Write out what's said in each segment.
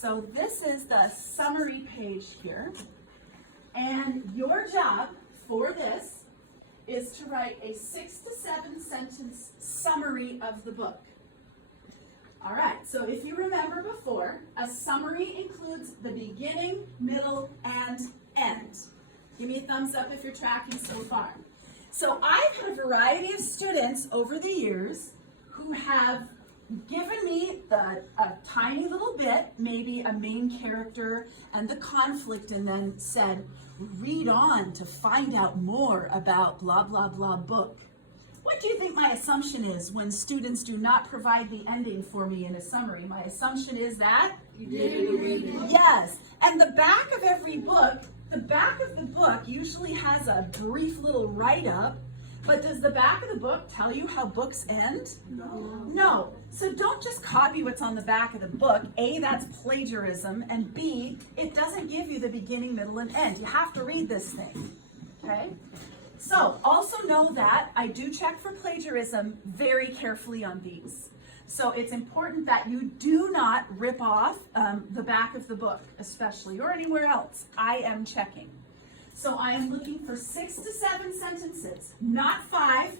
so this is the summary page here. And your job for this is to write a 6 to 7 sentence summary of the book. All right, so if you remember before, a summary includes the beginning, middle, and end. Give me a thumbs up if you're tracking so far. So I've had a variety of students over the years who have given me a tiny little bit, maybe a main character and the conflict, and then said, read on to find out more about blah, blah, blah book. What do you think my assumption is when students do not provide the ending for me in a summary? My assumption is that? You didn't read it. Yes, and the back of every book, the back of the book usually has a brief little write-up, but does the back of the book tell you how books end? No. No. So don't just copy what's on the back of the book. A, that's plagiarism, and B, it doesn't give you the beginning, middle, and end. You have to read this thing, okay? So also know that I do check for plagiarism very carefully on these. So it's important that you do not rip off the back of the book, especially, or anywhere else. I am checking. So I am looking for 6 to 7 sentences, not 5,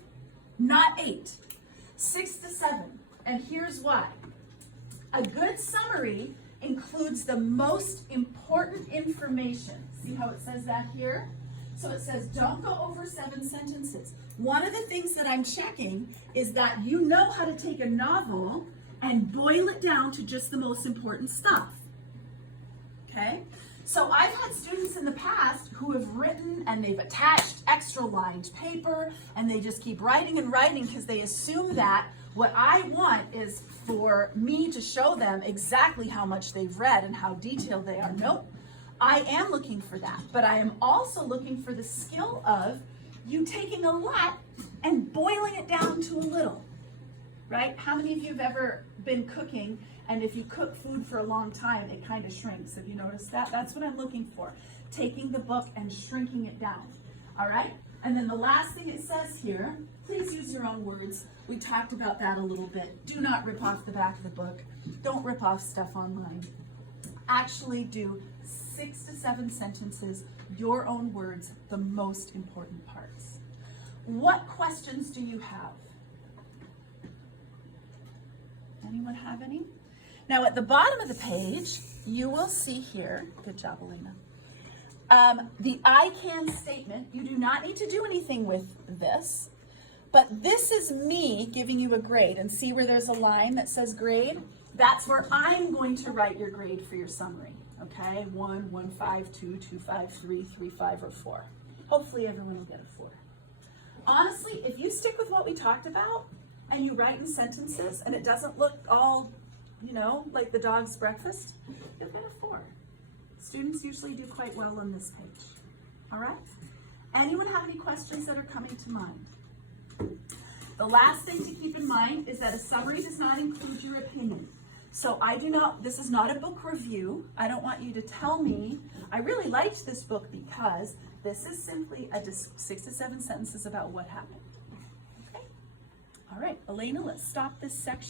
not 8, 6 to 7. And here's why. A good summary includes the most important information. See how it says that here? So it says don't go over 7 sentences. One of the things that I'm checking is that you know how to take a novel and boil it down to just the most important stuff. Okay? So I've had students in the past who have written and they've attached extra lined paper and they just keep writing and writing because they assume that what I want is for me to show them exactly how much they've read and how detailed they are. Nope. I am looking for that, but I am also looking for the skill of you taking a lot and boiling it down to a little, right? How many of you have ever been cooking, and if you cook food for a long time, it kind of shrinks? Have you noticed that? That's what I'm looking for, taking the book and shrinking it down, all right? And then the last thing it says here, please use your own words. We talked about that a little bit. Do not rip off the back of the book. Don't rip off stuff online. Actually do 6 to 7 sentences, your own words, the most important parts. What questions do you have? Anyone have any? Now at the bottom of the page, you will see here, good job, Elena, the I can statement. You do not need to do anything with this, but this is me giving you a grade. And see where there's a line that says grade? That's where I'm going to write your grade for your summary. Okay, 1, 1, 5, 2, 2, 5, 3, 3, 5, or 4. Hopefully everyone will get a 4. Honestly, if you stick with what we talked about and you write in sentences and it doesn't look all, you know, like the dog's breakfast, you'll get a 4. Students usually do quite well on this page. All right? Anyone have any questions that are coming to mind? The last thing to keep in mind is that a summary does not include your opinion. So this is not a book review. I don't want you to tell me, I really liked this book because this is simply 6 to 7 sentences about what happened. Okay? All right, Elena, let's stop this section.